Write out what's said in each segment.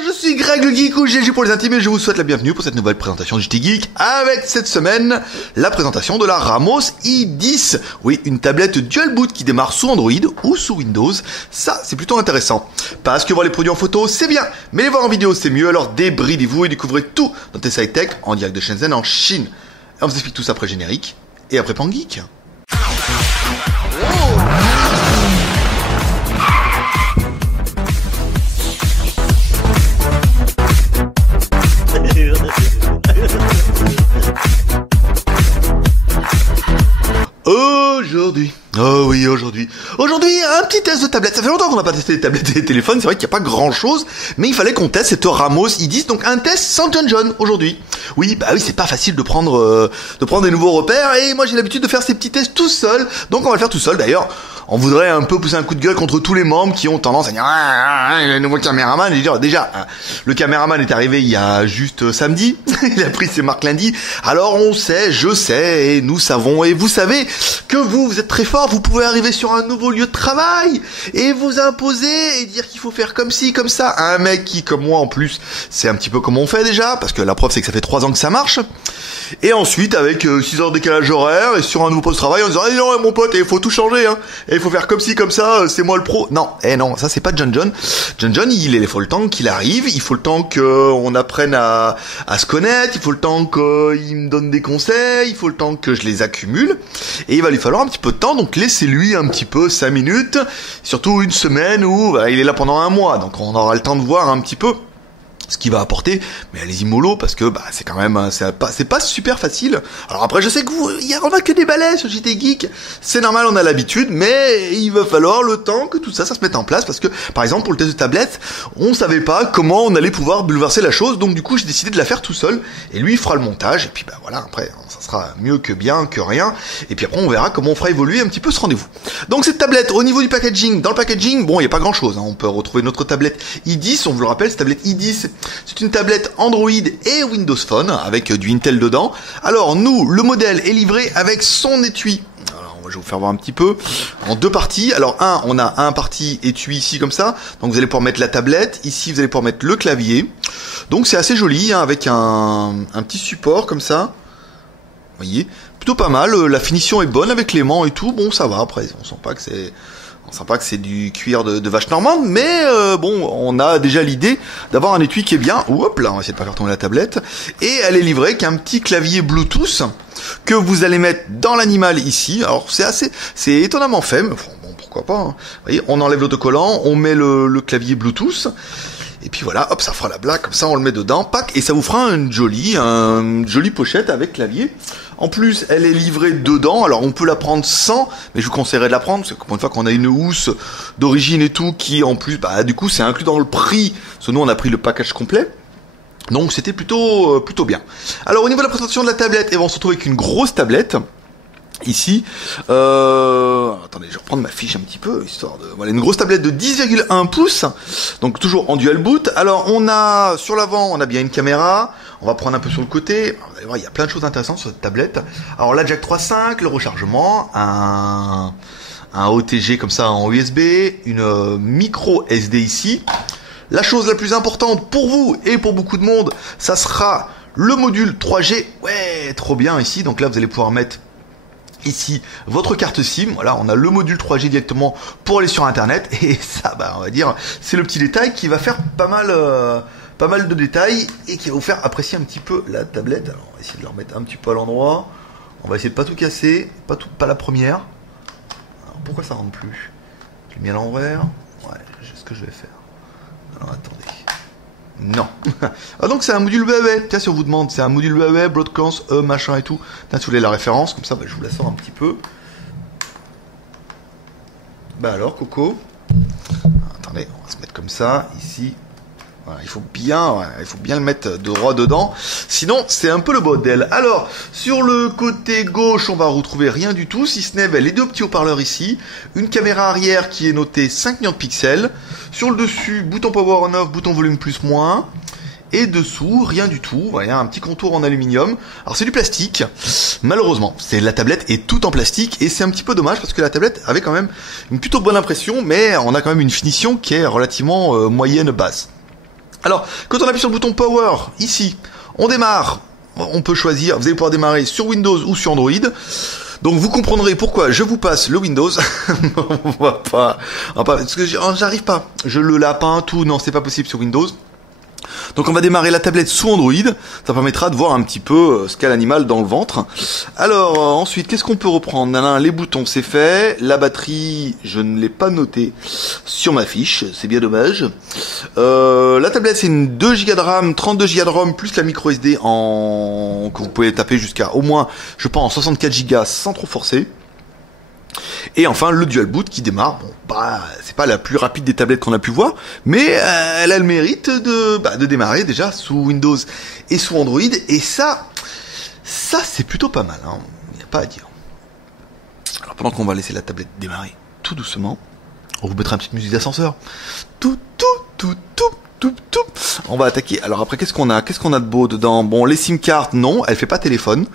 Je suis Greg le Geek ou GG pour les intimes et je vous souhaite la bienvenue pour cette nouvelle présentation du JT Geek avec cette semaine la présentation de la Ramos i10. Oui, une tablette dual boot qui démarre sous Android ou sous Windows. Ça, c'est plutôt intéressant. Parce que voir les produits en photo, c'est bien, mais les voir en vidéo, c'est mieux. Alors débridez-vous et découvrez tout dans TSI Tech en direct de Shenzhen en Chine. Et on vous explique tout ça après générique et après Pan Geek. Aujourd'hui, un petit test de tablette. Ça fait longtemps qu'on n'a pas testé les tablettes et les téléphones. C'est vrai qu'il n'y a pas grand chose, mais il fallait qu'on teste cette Ramos i10. Donc un test sans John aujourd'hui. Oui, c'est pas facile de prendre des nouveaux repères. Et moi, j'ai l'habitude de faire ces petits tests tout seul. Donc on va le faire tout seul. D'ailleurs, on voudrait un peu pousser un coup de gueule contre tous les membres qui ont tendance à dire le nouveau caméraman. Et dire déjà, le caméraman est arrivé il y a juste samedi. Il a pris ses marques lundi. Alors on sait, je sais, et nous savons, et vous savez que vous êtes très fort. Vous pouvez arriver sur un nouveau lieu de travail et vous imposer et dire qu'il faut faire comme ci, comme ça. Un mec qui, comme moi en plus, c'est un petit peu comme on fait déjà, parce que la preuve c'est que ça fait 3 ans que ça marche. Et ensuite avec 6 heures de décalage horaire et sur un nouveau poste de travail en disant non mon pote, il faut tout changer hein. Et il faut faire comme ci comme ça, c'est moi le pro. Non, ça c'est pas John. John, il faut le temps qu'il arrive, il faut le temps qu'on apprenne à se connaître, il faut le temps qu'il me donne des conseils, il faut le temps que je les accumule. Et il va lui falloir un petit peu de temps, donc laissez-lui un petit peu 5 minutes, surtout une semaine où il est là pendant 1 mois, donc on aura le temps de voir un petit peu ce qu'il va apporter, mais allez-y mollo parce que c'est quand même c'est pas super facile. Alors après je sais que on a que des balais sur JT Geek, c'est normal, on a l'habitude, mais il va falloir le temps que tout ça se mette en place parce que par exemple pour le test de tablette, on savait pas comment on allait pouvoir bouleverser la chose, donc du coup j'ai décidé de la faire tout seul et lui il fera le montage et puis voilà, après ça sera mieux que bien que rien et puis après on verra comment on fera évoluer un petit peu ce rendez-vous. Donc cette tablette au niveau du packaging, dans le packaging, il y a pas grand-chose hein. On peut retrouver notre tablette i10, on vous le rappelle, cette tablette i10 c'est une tablette Android et Windows Phone avec du Intel dedans. Alors nous, le modèle est livré avec son étui. Alors je vais vous faire voir un petit peu en 2 parties. Alors on a un partie étui ici comme ça. Donc vous allez pouvoir mettre la tablette. Ici vous allez pouvoir mettre le clavier. Donc c'est assez joli hein, avec un petit support comme ça. Vous voyez, plutôt pas mal. La finition est bonne avec l'aimant et tout. Bon ça va après, on sent pas que c'est du cuir de vache normande, mais on a déjà l'idée d'avoir un étui qui est bien. Hop là, on va essayer de pas faire tomber la tablette. Et elle est livrée qu'un petit clavier Bluetooth que vous allez mettre dans l'animal ici. Alors c'est étonnamment fait, mais bon pourquoi pas. Hein. Vous voyez, on enlève l'autocollant, on met le clavier Bluetooth. Et puis voilà, hop, ça fera la blague, comme ça on le met dedans, pack, et ça vous fera une jolie pochette avec clavier. En plus, elle est livrée dedans, alors on peut la prendre sans, mais je vous conseillerais de la prendre, parce que pour une fois qu'on a une housse d'origine et tout, qui en plus, du coup c'est inclus dans le prix, parce que nous on a pris le package complet. Donc c'était plutôt bien. Alors au niveau de la présentation de la tablette, on se retrouve avec une grosse tablette. Ici, attendez, je vais reprendre ma fiche un petit peu, histoire de... Voilà, une grosse tablette de 10,1 pouces, donc toujours en dual boot. Alors, on a, sur l'avant, on a bien une caméra, on va prendre un peu sur le côté. Alors, vous allez voir, il y a plein de choses intéressantes sur cette tablette. Alors, la jack 3.5, le rechargement, un OTG comme ça en USB, une micro SD ici. La chose la plus importante pour vous et pour beaucoup de monde, ça sera le module 3G. Ouais, trop bien ici, donc là, vous allez pouvoir mettre ici votre carte SIM, voilà, on a le module 3G directement pour aller sur internet et ça on va dire c'est le petit détail qui va faire pas mal de détails et qui va vous faire apprécier un petit peu la tablette. Alors on va essayer de la remettre un petit peu à l'endroit, on va essayer de pas tout casser, pas la première. Alors, pourquoi ça rentre plus? Je l'ai mis à l'envers, ouais, c'est ce que je vais faire. Alors attendez. Non. Donc c'est un module Huawei. Tiens, si on vous demande, c'est un module Huawei, Broadcast, machin et tout. Tiens, si vous voulez la référence, comme ça, je vous la sors un petit peu. Alors, Coco. Attendez, on va se mettre comme ça, ici. Voilà, il faut bien le mettre droit dedans. Sinon, c'est un peu le bordel. Alors, sur le côté gauche, on va retrouver rien du tout, si ce n'est les 2 petits haut-parleurs ici. Une caméra arrière qui est notée 5 millions de pixels. Sur le dessus, bouton power on off, bouton volume plus moins. Et dessous, rien du tout. Voilà, un petit contour en aluminium. Alors c'est du plastique. Malheureusement, la tablette est toute en plastique et c'est un petit peu dommage parce que la tablette avait quand même une plutôt bonne impression, mais on a quand même une finition qui est relativement moyenne basse. Alors, quand on appuie sur le bouton Power, ici, on démarre. On peut choisir, vous allez pouvoir démarrer sur Windows ou sur Android. Donc vous comprendrez pourquoi je vous passe le Windows. on va pas, parce que j'arrive pas. Je le lapin, tout, non, c'est pas possible sur Windows. Donc on va démarrer la tablette sous Android, ça permettra de voir un petit peu ce qu'a l'animal dans le ventre. Alors ensuite, qu'est-ce qu'on peut reprendre? Les boutons c'est fait, la batterie je ne l'ai pas noté sur ma fiche, c'est bien dommage. La tablette c'est une 2 Go de RAM, 32 Go de ROM plus la micro SD que vous pouvez taper jusqu'à au moins, je pense, 64 Go sans trop forcer. Et enfin le dual boot qui démarre, bon c'est pas la plus rapide des tablettes qu'on a pu voir, mais elle a le mérite de démarrer déjà sous Windows et sous Android, et ça c'est plutôt pas mal, hein. Il n'y a pas à dire. Alors pendant qu'on va laisser la tablette démarrer tout doucement, on vous mettra une petite musique d'ascenseur. Tout. On va attaquer. Alors après, qu'est-ce qu'on a de beau dedans? Bon, les SIM cards, non, elle fait pas téléphone.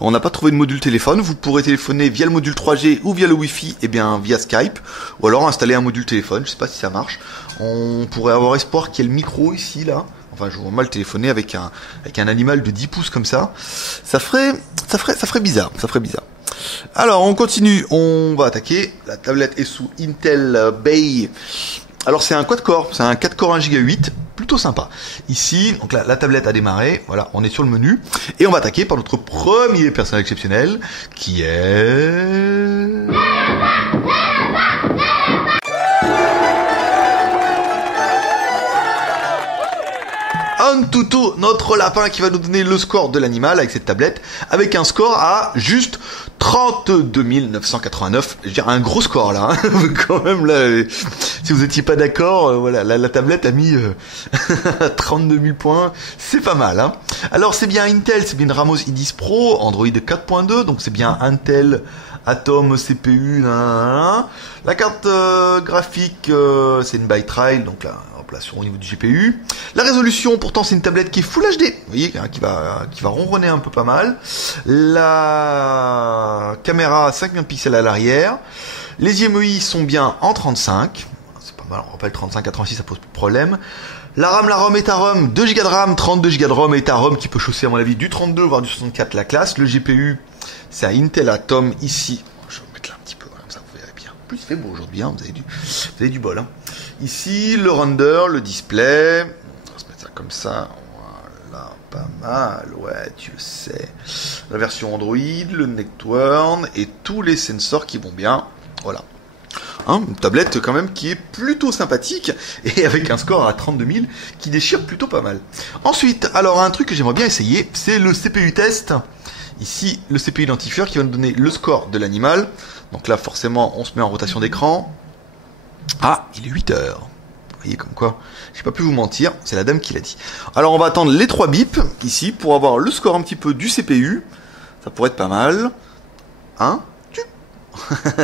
On n'a pas trouvé de module téléphone. Vous pourrez téléphoner via le module 3G ou via le Wi-Fi, et bien via Skype, ou alors installer un module téléphone. Je sais pas si ça marche. On pourrait avoir espoir qu'il y ait le micro ici, là. Enfin, je vois mal téléphoner avec un animal de 10 pouces comme ça. Ça ferait bizarre. Alors, on continue. On va attaquer. La tablette est sous Intel Bay. Alors c'est un quad-core, c'est un 4-core 1 Go 8, plutôt sympa. Ici, donc là, la tablette a démarré, voilà, on est sur le menu, et on va attaquer par notre premier personnage exceptionnel, qui est... Antutu, notre lapin qui va nous donner le score de l'animal avec cette tablette, avec un score à juste 32 989. Je veux dire, un gros score là, hein. Quand même là, si vous étiez pas d'accord, voilà, la tablette a mis 32 000 points, c'est pas mal, hein. Alors c'est bien Intel, c'est bien une Ramos i10 Pro, Android 4.2, donc c'est bien Intel Atom CPU, la carte graphique, c'est une ByTrail, donc là, au niveau du GPU. La résolution, pourtant, c'est une tablette qui est Full HD. Vous voyez, hein, qui va ronronner un peu pas mal. La caméra 5 mégapixels à l'arrière. Les IMEI sont bien en 35. C'est pas mal, on rappelle 35 à 36, ça pose pas de problème. La ROM est à ROM, 2 Go de RAM, 32 Go de ROM est à ROM qui peut chausser à mon avis du 32 voire du 64 la classe. Le GPU, c'est un Intel Atom ici. Je vais vous mettre là un petit peu, comme ça vous verrez bien. En plus, il fait beau aujourd'hui, hein, vous avez du bol, hein. Ici, le render, le display. On va se mettre ça comme ça. Voilà, pas mal. Ouais, tu le sais. La version Android, le Nectworn et tous les sensors qui vont bien. Voilà. Hein, une tablette quand même qui est plutôt sympathique et avec un score à 32 000 qui déchire plutôt pas mal. Ensuite, alors un truc que j'aimerais bien essayer, c'est le CPU test. Ici, le CPU identifieur qui va nous donner le score de l'animal. Donc là, forcément, on se met en rotation d'écran. Ah, il est 8 heures. Vous voyez comme quoi, j'ai pas pu vous mentir, c'est la dame qui l'a dit. Alors on va attendre les 3 bips, ici, pour avoir le score un petit peu du CPU. Ça pourrait être pas mal. Hein?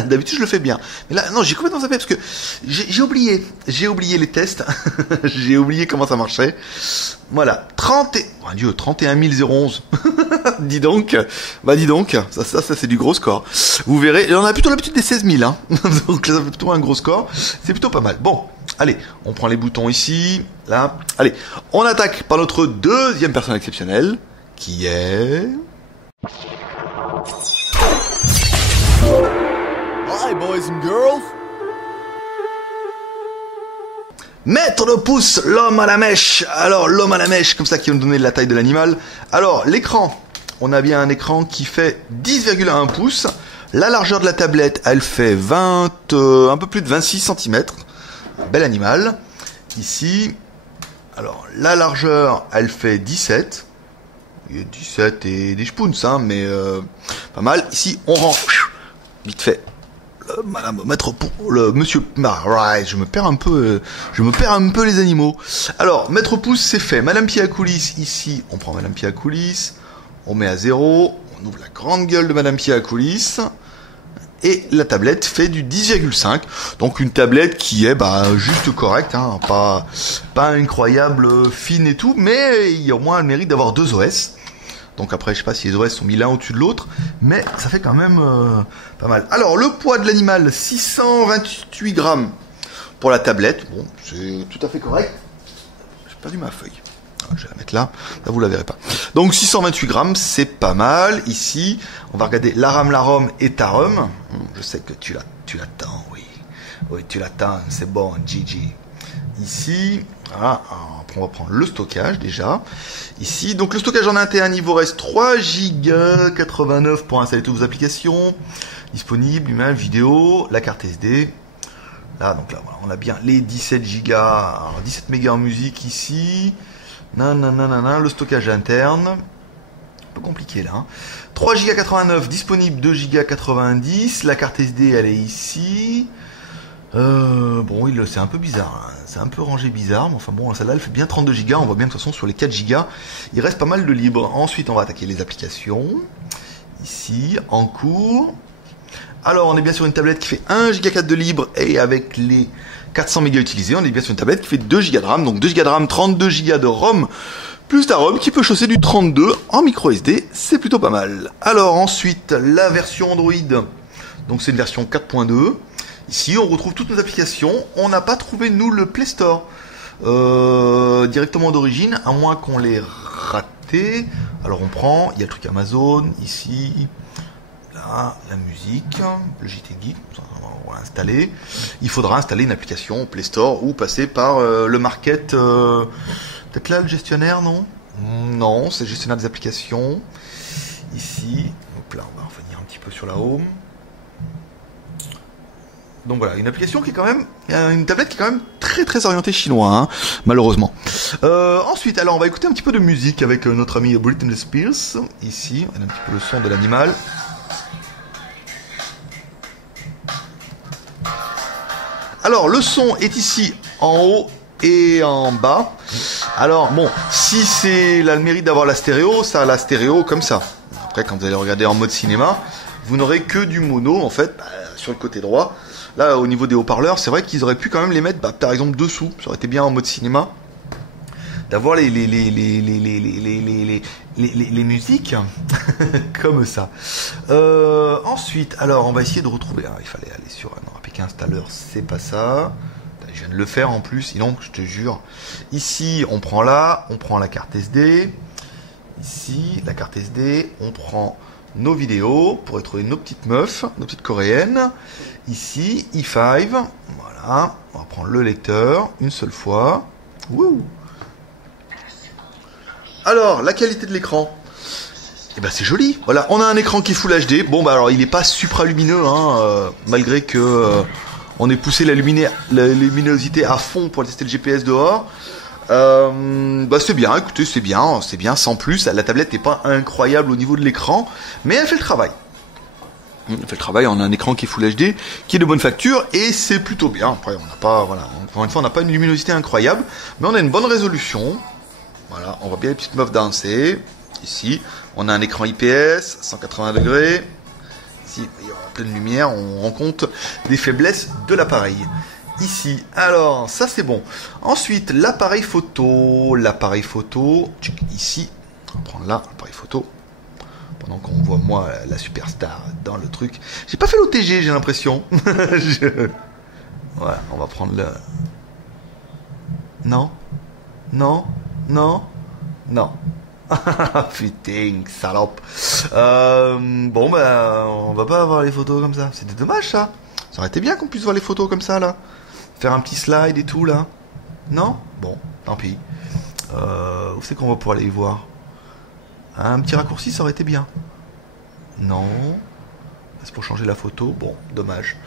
D'habitude je le fais bien. Mais là, non, j'ai complètement zappé parce que j'ai oublié les tests. J'ai oublié comment ça marchait. Voilà, 31 011. Dis donc, ça c'est du gros score. Vous verrez, on a plutôt l'habitude des 16 000, hein. Donc là, ça fait plutôt un gros score. C'est plutôt pas mal. Bon, allez, on prend les boutons ici, là. Allez, on attaque par notre deuxième personnage exceptionnel, qui est... Hi boys and girls. Maître de pouce, l'homme à la mèche. Alors l'homme à la mèche, comme ça, qui va nous donner la taille de l'animal. Alors l'écran, on a bien un écran qui fait 10,1 pouces. La largeur de la tablette, elle fait un peu plus de 26 cm. Un bel animal. Ici, alors la largeur, elle fait 17. Il y a 17 et des spoons, hein, mais pas mal. Ici, on rend vite fait. Le monsieur, right, je me perds un peu les animaux. Alors, maître pouce, c'est fait. Madame Pied à coulisses, ici, on prend Madame Pied à coulisses, on met à 0, on ouvre la grande gueule de Madame Pied à coulisses, et la tablette fait du 10,5. Donc une tablette qui est juste correcte, hein, pas incroyable, fine et tout, mais il y a au moins le mérite d'avoir 2 OS. Donc après, je sais pas si les OS sont mis l'un au-dessus de l'autre, mais ça fait quand même pas mal. Alors, le poids de l'animal, 628 grammes pour la tablette. Bon, c'est tout à fait correct. J'ai perdu ma feuille. Je vais la mettre là. Là, vous la verrez pas. Donc, 628 grammes, c'est pas mal. Ici, on va regarder la ROM et ta ROM. Je sais que tu l'attends, oui. Oui, tu l'attends, c'est bon, Gigi. Ici, voilà, on va prendre le stockage déjà. Ici, donc le stockage en interne, il vous reste 3 Go 89 pour installer toutes vos applications. Disponible, image, vidéo, la carte SD. Là, donc là, voilà, on a bien les 17 Go, alors 17 mégas en musique ici. Le stockage interne. Un peu compliqué là. Hein. 3 Go 89 disponible, 2 Go 90. La carte SD, elle est ici. Bon, c'est un peu bizarre, hein. C'est un peu rangé bizarre, mais enfin bon, celle-là elle fait bien 32 Go, on voit bien de toute façon sur les 4 Go, il reste pas mal de libre. Ensuite, on va attaquer les applications, ici, en cours. Alors, on est bien sur une tablette qui fait 1 Go 4 de libre, et avec les 400 mégas utilisés, on est bien sur une tablette qui fait 2 Go de RAM, donc 2 Go de RAM, 32 Go de ROM, plus ta ROM qui peut chausser du 32 en micro SD, c'est plutôt pas mal. Alors ensuite, la version Android, donc c'est une version 4.2. Ici, on retrouve toutes nos applications. On n'a pas trouvé, nous, le Play Store directement d'origine, à moins qu'on l'ait raté. Alors, on prend, il y a le truc Amazon, ici, là, la musique, le JT Geek, on va installer. Il faudra installer une application Play Store ou passer par le market. Peut-être là, le gestionnaire, non? Non, c'est le gestionnaire des applications. Ici, donc là, on va revenir un petit peu sur la home. Donc voilà, une application qui est quand même, une tablette qui est quand même très très orientée chinois, hein, malheureusement. Ensuite, alors on va écouter un petit peu de musique avec notre ami Britney Spears. Ici, on a un petit peu le son de l'animal. Alors le son est ici en haut et en bas. Alors bon, si c'est là le mérite d'avoir la stéréo, ça a la stéréo comme ça. Après, quand vous allez regarder en mode cinéma, vous n'aurez que du mono en fait sur le côté droit. Là, au niveau des haut-parleurs, c'est vrai qu'ils auraient pu quand même les mettre, par exemple, dessous. Ça aurait été bien en mode cinéma. D'avoir les musiques comme ça. Ensuite, alors, on va essayer de retrouver. Ah, il fallait aller sur un APK installeur, c'est pas ça. Je viens de le faire en plus, sinon, je te jure. Ici, on prend la carte SD. Ici, la carte SD, on prend nos vidéos pour retrouver nos petites meufs, nos petites coréennes. Ici, E5, voilà, on va prendre le lecteur une seule fois. Wouh. Alors, la qualité de l'écran, eh ben c'est joli. Voilà, on a un écran qui est Full HD. Bon, bah alors il n'est pas supralumineux, hein, malgré que on ait poussé la luminosité à fond pour tester le GPS dehors. Bah c'est bien, écoutez, c'est bien, sans plus. La tablette n'est pas incroyable au niveau de l'écran, mais elle fait le travail. Elle fait le travail, on a un écran qui est Full HD, qui est de bonne facture, et c'est plutôt bien. Après, on n'a pas, voilà, encore une fois, on n'a pas une luminosité incroyable, mais on a une bonne résolution. Voilà, on voit bien les petites meufs danser. Ici, on a un écran IPS, 180 degrés. Ici, en pleine lumière, on rend compte des faiblesses de l'appareil. Ici, alors, ça c'est bon. Ensuite, l'appareil photo. Ici, on va prendre là, l'appareil photo. Pendant qu'on voit moi, la superstar, dans le truc. J'ai pas fait l'OTG, j'ai l'impression. Voilà, on va prendre le... Non. Putain, salope. Bon, bah, on va pas avoir les photos comme ça. C'était dommage, ça. Ça aurait été bien qu'on puisse voir les photos comme ça, là. Faire un petit slide et tout, là. Non? Bon, tant pis. Où c'est qu'on va pouvoir aller les voir? Un petit raccourci, ça aurait été bien. Non. C'est pour changer la photo. Bon, dommage.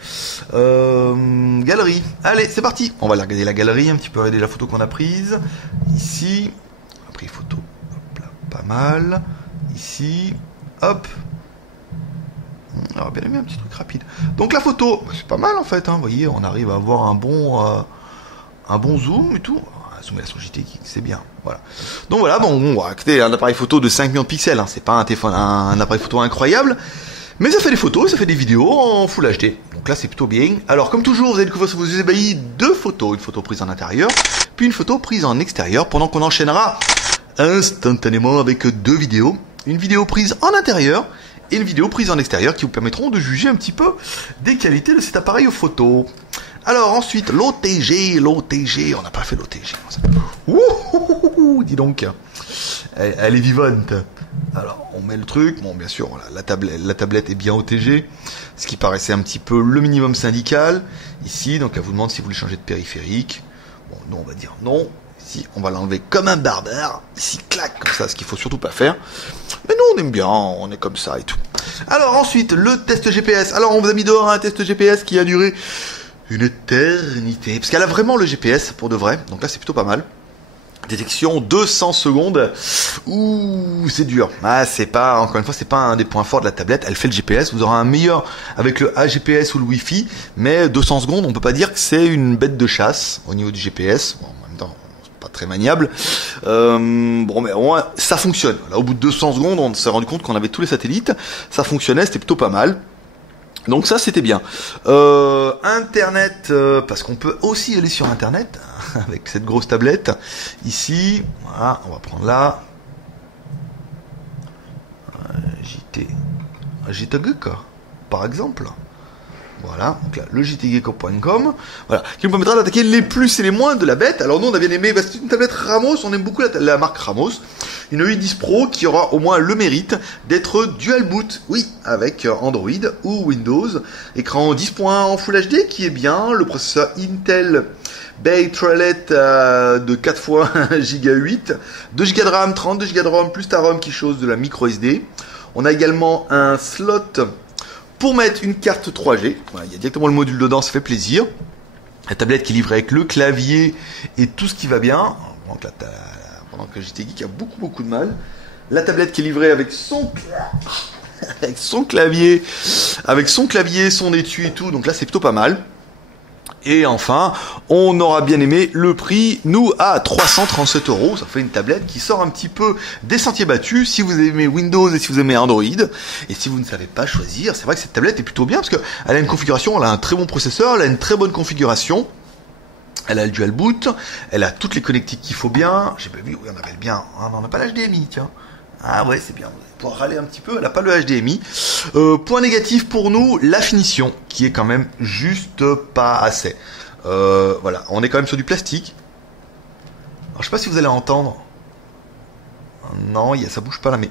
Galerie. Allez, c'est parti. On va aller regarder la galerie, un petit peu regarder la photo qu'on a prise. Ici. On a pris photo. Hop là, pas mal. Ici. Hop. Alors, bien aimé, un petit truc rapide. Donc la photo, c'est pas mal en fait. Hein. Vous voyez, on arrive à avoir un bon zoom et tout. Zoomer la sur JT, c'est bien. Voilà. Donc voilà, bon, écoutez, un appareil photo de 5 millions de pixels. Hein. C'est pas un appareil photo incroyable. Mais ça fait des photos, ça fait des vidéos en Full HD. Donc là, c'est plutôt bien. Alors, comme toujours, vous allez découvrir sur vos ébahis deux photos. Une photo prise en intérieur, puis une photo prise en extérieur, pendant qu'on enchaînera instantanément avec deux vidéos. Une vidéo prise en intérieur et une vidéo prise en extérieur qui vous permettront de juger un petit peu des qualités de cet appareil photo. Alors ensuite, l'OTG, on n'a pas fait l'OTG. Ouh, dis donc, elle est vivante. Alors, on met le truc, bon bien sûr, la tablette est bien OTG, ce qui paraissait un petit peu le minimum syndical. Ici, donc elle vous demande si vous voulez changer de périphérique. Bon, nous on va dire non. Ici, on va l'enlever comme un barbare. Ici, clac, comme ça, ce qu'il faut surtout pas faire. Mais nous, on aime bien, on est comme ça et tout. Alors ensuite, le test GPS. Alors, on vous a mis dehors un test GPS qui a duré une éternité. Parce qu'elle a vraiment le GPS pour de vrai. Donc là, c'est plutôt pas mal. Détection 200 secondes. Ouh, c'est dur. Ah, c'est pas, encore une fois, c'est pas un des points forts de la tablette. Elle fait le GPS. Vous aurez un meilleur avec le AGPS ou le Wi-Fi. Mais 200 secondes, on peut pas dire que c'est une bête de chasse au niveau du GPS. Bon, en même temps, c'est pas très maniable. Bon, mais au moins, ça fonctionne. Là, au bout de 200 secondes, on s'est rendu compte qu'on avait tous les satellites. Ça fonctionnait, c'était plutôt pas mal. Donc ça, c'était bien. Internet, parce qu'on peut aussi aller sur Internet avec cette grosse tablette. Ici, voilà, on va prendre là. JTGeek, par exemple. Voilà, donc là, le jtgeek.com, voilà, qui nous permettra d'attaquer les plus et les moins de la bête. Alors nous, on a bien aimé, c'est une tablette Ramos, on aime beaucoup la marque Ramos, une i10 Pro qui aura au moins le mérite d'être dual boot, oui, avec Android ou Windows, écran 10.1 en Full HD qui est bien, le processeur Intel Bay Trailhead de 4 fois 1 Go 8, 2 Go de RAM, 32 Go de ROM plus ta ROM qui chose de la micro SD. On a également un slot pour mettre une carte 3G, voilà, il y a directement le module dedans, ça fait plaisir. La tablette qui est livrée avec le clavier et tout ce qui va bien. Donc là, pendant que JTGeek a beaucoup de mal. La tablette qui est livrée avec son clavier, son étui et tout. Donc là, c'est plutôt pas mal. Et enfin, on aura bien aimé le prix, nous, à 337 €. Ça fait une tablette qui sort un petit peu des sentiers battus si vous aimez Windows et si vous aimez Android. Et si vous ne savez pas choisir, c'est vrai que cette tablette est plutôt bien parce qu'elle a une configuration, elle a un très bon processeur, elle a une très bonne configuration. Elle a le dual boot, elle a toutes les connectiques qu'il faut bien. J'ai pas vu, oui, on avait le bien. Ah, on n'a pas l'HDMI, tiens. Ah ouais, c'est bien. Pour râler un petit peu, elle n'a pas le HDMI. Point négatif pour nous, la finition, qui est quand même juste pas assez. Voilà, on est quand même sur du plastique. Alors, je sais pas si vous allez entendre. Non, ça bouge pas là, mais...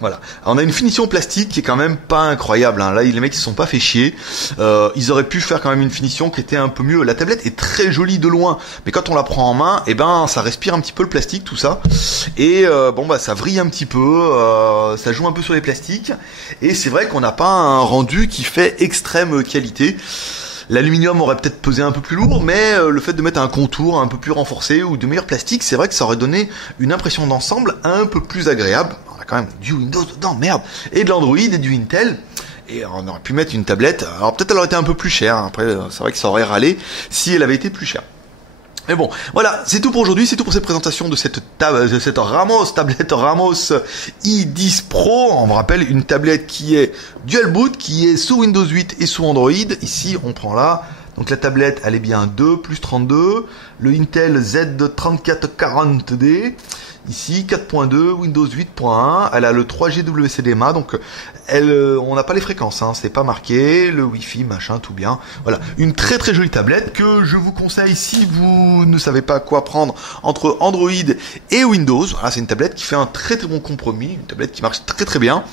Voilà. Alors, on a une finition plastique qui est quand même pas incroyable, hein. Là, les mecs ils se sont pas fait chier. Ils auraient pu faire quand même une finition qui était un peu mieux. La tablette est très jolie de loin, mais quand on la prend en main, eh ben ça respire un petit peu le plastique, tout ça. Et bon bah ça vrille un petit peu, ça joue un peu sur les plastiques. Et c'est vrai qu'on n'a pas un rendu qui fait extrême qualité. L'aluminium aurait peut-être pesé un peu plus lourd, mais le fait de mettre un contour un peu plus renforcé ou de meilleur plastique, c'est vrai que ça aurait donné une impression d'ensemble un peu plus agréable. On a quand même du Windows dedans, merde, et de l'Android et du Intel. Et on aurait pu mettre une tablette, alors peut-être elle aurait été un peu plus chère, après c'est vrai que ça aurait râlé si elle avait été plus chère. Mais bon, voilà, c'est tout pour aujourd'hui, c'est tout pour cette présentation de cette tablette Ramos i10 Pro. On me rappelle une tablette qui est dual boot, qui est sous Windows 8 et sous Android. Ici, on prend là. Donc la tablette, elle est bien 2 plus 32. Le Intel Z3440D. Ici, 4.2, Windows 8.1, elle a le 3G WCDMA, donc on n'a pas les fréquences, hein, c'est pas marqué, le Wi-Fi, machin, tout bien. Voilà, une très jolie tablette que je vous conseille si vous ne savez pas quoi prendre entre Android et Windows. Voilà, c'est une tablette qui fait un très bon compromis, une tablette qui marche très bien,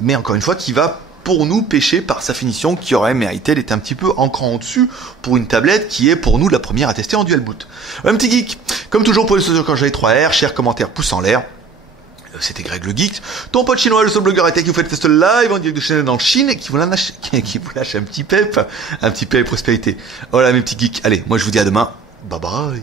mais encore une fois, qui va pour nous pêcher par sa finition qui aurait mérité d'être un petit peu en cran au-dessus pour une tablette qui est pour nous la première à tester en dual boot. Un petit geek, comme toujours pour les sociaux quand j'ai 3R, share, commentaire, pouce en l'air. C'était Greg le Geek, ton pote chinois, le seul blogueur tech qui vous fait le test live en direct de Chine dans le Chine et qui vous lâche un petit pep et prospérité. Voilà mes petits geeks, allez, moi je vous dis à demain, bye bye.